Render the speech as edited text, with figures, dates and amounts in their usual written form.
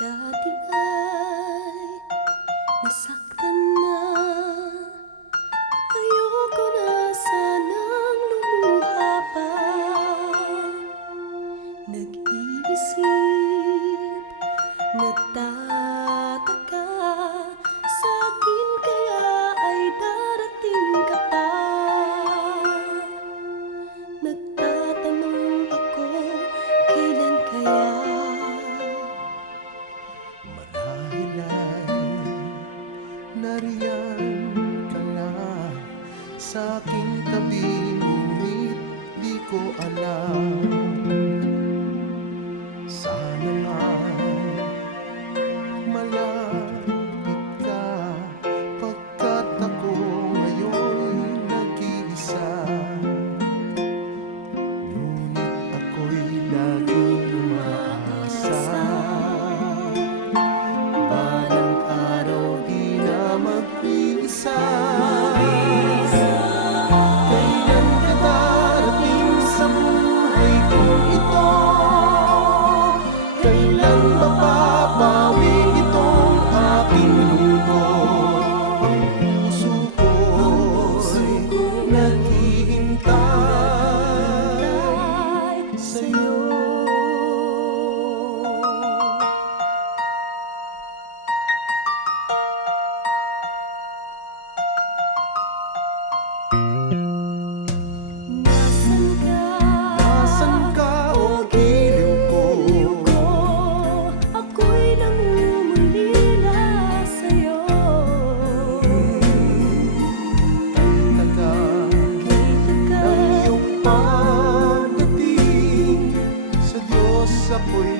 Dati ay nasaktan na, ayoko na sanang lumuha pa. Nag-iisip, nagtataka, sa'kin kaya ay darating ka pa. Nagtatanong ako, kailan kaya? Marahil ay nariyan ka na sa aking tabi, ngunit di ko alam. Sana ay malapit ka, pagkat ako ngayon nag-iisa. Ngunit ako'y laging umaasa, balang araw di na mag-iisa. Kailan ka darating sa buhay kong ito? Kailan mapapawi itong aking lungkot? Ang puso ko'y naghihintay sa'yo. Nasaan ka, o giliw ko? Ako'y nangungulila sa'yo. Tagal ng iyong pagdating, sa Diyos ako'y